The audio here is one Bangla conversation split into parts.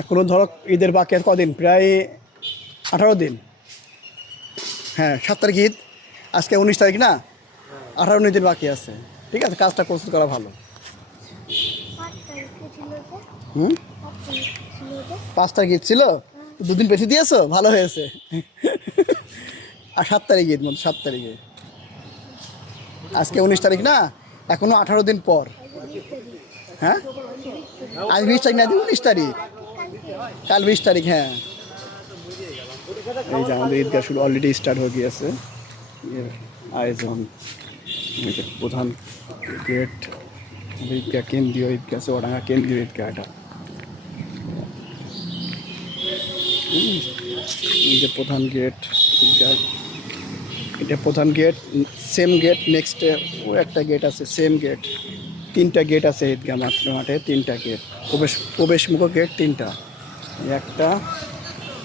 এখনো ধরো ঈদের বাকি আর কদিন, প্রায় 18 দিন। হ্যাঁ 7 তারিখ ঈদ, আজকে 19 তারিখ না, 18-19 দিন বাকি আছে। ঠিক আছে, কাজটা প্রস্তুত করা ভালো। 5 তারিখ ঈদ ছিল, 2 দিন বেশি দিয়েছো, ভালো হয়েছে। আর 7 তারিখ ঈদ, 7 তারিখে, আজকে 19 তারিখ না, এখনো 18 দিন পর। হ্যাঁ আজ 20 তারিখ না, 19 তারিখ, কাল 20 তারিখ। হ্যাঁ এই যে আমাদের ঈদগাহ শুরু অলরেডি স্টার্ট হয়ে গিয়েছে। এর আয়োজন, প্রধান গেট ঈদগাহ, কেন্দ্রীয় ঈদগাহ, চুয়াডাঙ্গা কেন্দ্রীয় ঈদগাহ। এটা যে প্রধান গেট ঈদগাহ, এটা প্রধান গেট, সেম গেট নেক্সটে ও একটা গেট আছে, সেম গেট, 3টা গেট আছে ঈদগাহ মাঠে, 3টা গেট, প্রবেশমুখ গেট 3টা, একটা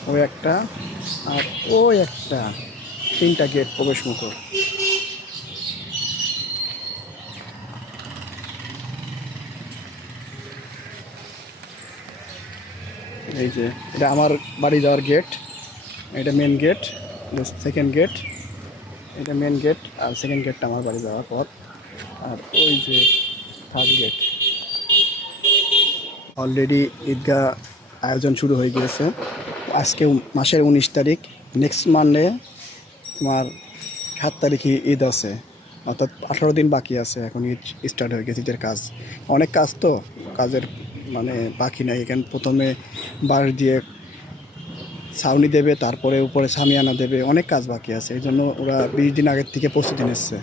ও একটা আর ও একটা, 3টা গেট প্রবেশমুখ। এই যে এটা আমার বাড়ি যাওয়ার গেট, এটা মেন গেট, সেকেন্ড গেট, এটা মেন গেট, আর সেকেন্ড গেটটা আমার বাড়ি যাওয়ার পর। আর ওই যে থার্ড গেট। অলরেডি ঈদগাহ আয়োজন শুরু হয়ে গিয়েছে। আজকে মাসের 19 তারিখ, নেক্সট মানডে তোমার 7 তারিখে ঈদ আছে, অর্থাৎ 18 দিন বাকি আছে। এখন ঈদ স্টার্ট হয়ে গেছে, ঈদের কাজ অনেক, কাজ তো কাজের মানে বাকি নাই। এখানে প্রথমে বাঁশ দিয়ে ছাউনি দেবে, তারপরে উপরে সামিয়ানা দেবে, অনেক কাজ বাকি আছে। এই জন্য ওরা 20 দিন আগের থেকে প্রস্তুতি নিচ্ছে।